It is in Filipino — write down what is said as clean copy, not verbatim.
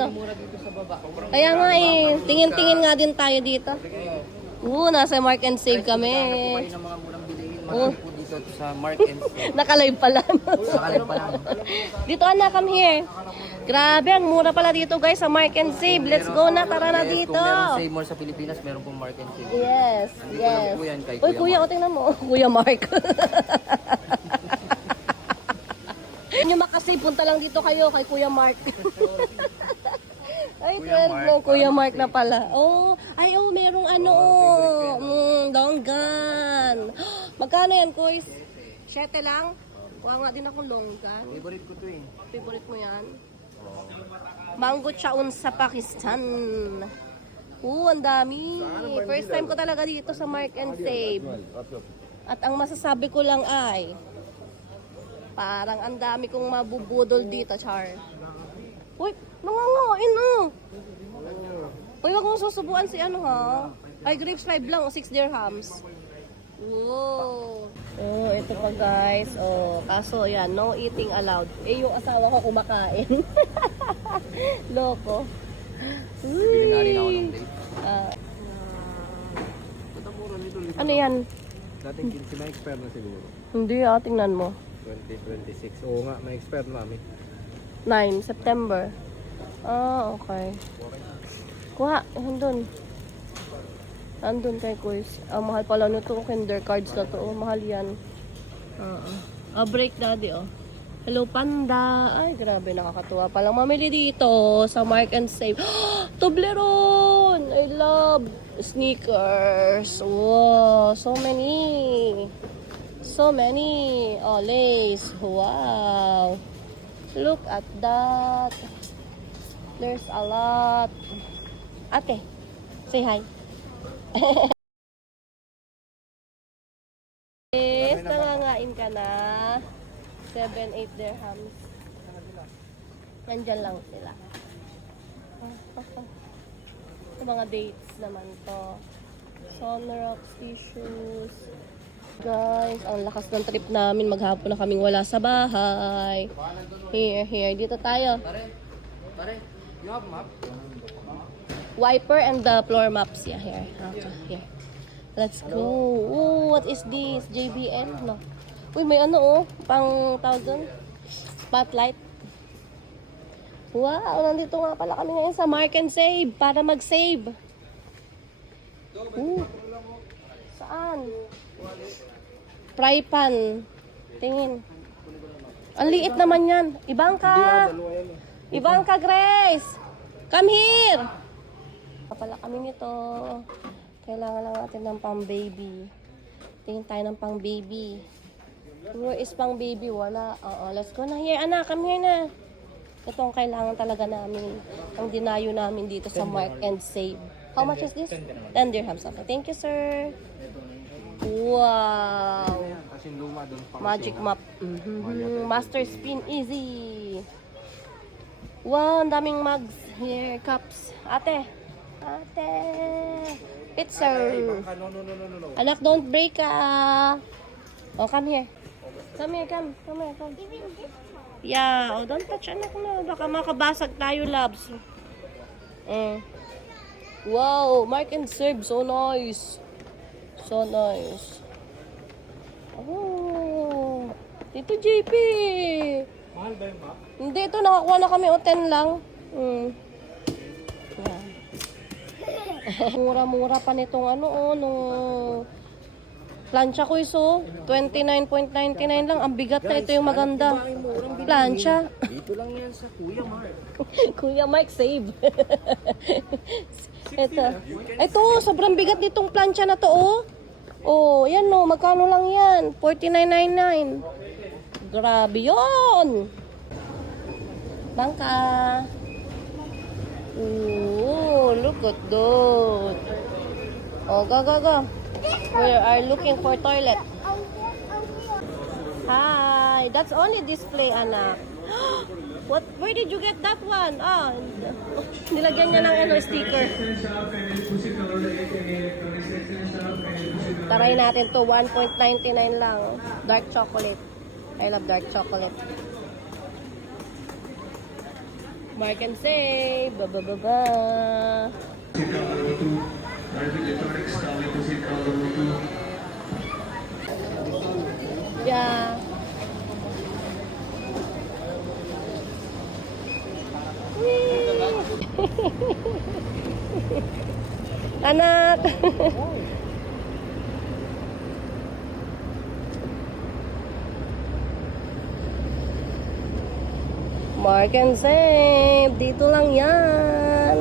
no? mura dito sa baba. Kaya nga eh, tingin-tingin nga din tayo dito. Nasa Mark and Save kami. Kayo ng mga murang bilihin. Marami po dito sa Mark and Save. Nakalive pala. Sakalim pa lang. Dito anak, come here. Grabe, ang mura pala dito guys sa Mark and Save. Let's go na, tara na Yes, dito. kung meron Save More sa Pilipinas, meron pong Mark and Save. Yes, Nandito yes. lang po yan kay Uy, Kuya kuya, Mark. o tingnan mo. Kuya Mark. Kung yung makasave, punta lang dito kayo kay Kuya Mark. Ay, 12 mo, Kuya Mark na pala. Oh, merong longgan. Magkano yan, Kuys? 7 lang? Kuha nga din akong longgan. Favorite ko to eh. Favorite mo yan? Mango chaun sa Pakistan. Ang dami. First time ko talaga dito sa Mark and Save. At ang masasabi ko lang ay, parang ang dami kong mabubudol dito, Char. Uy, nangangain Uy, wag mong susubuan si ha. Ay, grapes 5 lang, 6 dirhams. Wow. Ito pa guys. Kaso yan, no eating allowed. Yung asawa ko kumakain. Loko. Bili na rin ako ng date. Ano yan? Dating 15 na expire na siguro. Hindi tingnan mo. 2026. Oo nga, may expire na kami. 9 September. Okay. Kuha, andun kay Kuys. Mahal pala nito, Kinder cards na to. Mahal yan. Break daddy, Hello Panda. Ay, grabe, nakakatuwa. Palang mamili dito sa Mark and Save. Toblerone! I love sneakers. Wow, so many. So many. Lace. Wow. Look at that. There's a lot. Ate, say hi. Yes, nangangain ka na. 7-8 dirhams. Nandyan lang sila. Ito mga dates naman to. Sunrocks, tissues. Guys, ang lakas ng trip namin. Maghapon na kaming wala sa bahay. Here. Dito tayo. Pare, you have map? Wiper and the floor maps. Yeah, here. Okay, here. Let's go. What is this? JBL? No. Uy, may pang 1,000. Spotlight. Wow, nandito nga pala kami ngayon sa Mark and Save para mag-save. Saan? Fry pan. Tingin. Ang liit naman yan. Ibangka, Grace. Come here. Kapala kami nito. Kailangan lang natin ng pang baby. Tingin tayo ng pang baby. Where is pang baby? Wala. Let's go na here. Anak, come here na. Ito ang kailangan talaga namin. Ang dinayo namin dito sa Mark and Save. How much is this? 10 dirhams. Okay. Thank you, sir. Wow. Kasi luma doon pa. Magic map. Master spin easy. Wow, ang daming mugs. Here, cups. Ate. Pizza. No. Anak, don't break come here. Come here. Yeah, don't touch anak na. Baka makabasag tayo, loves. Wow, Mark and Save. So nice. Tito JP. Mahal ba yung map? Hindi, ito nakakuha na kami 10 lang. Yan. Mura-mura pa nitong nung plancha ko iso. 29.99 lang. Ang bigat na ito yung maganda. Plancha. Dito lang yan sa Kuya Mark. Kuya Mark, save. Ito, sobrang bigat nitong plancha na to, yan magkano lang yan? 49.99. Grabe yun. Bangka. Look at that. Go. We are looking for toilet. Hi. That's only display, anak. Where did you get that one? Nilagyan niya ng sticker. Try natin to. 1.99 lang. Dark chocolate. I love dark chocolate. Mark and Save. Ba ba ba ba. Yeah. Anak. Mark and Save. Dito lang yan.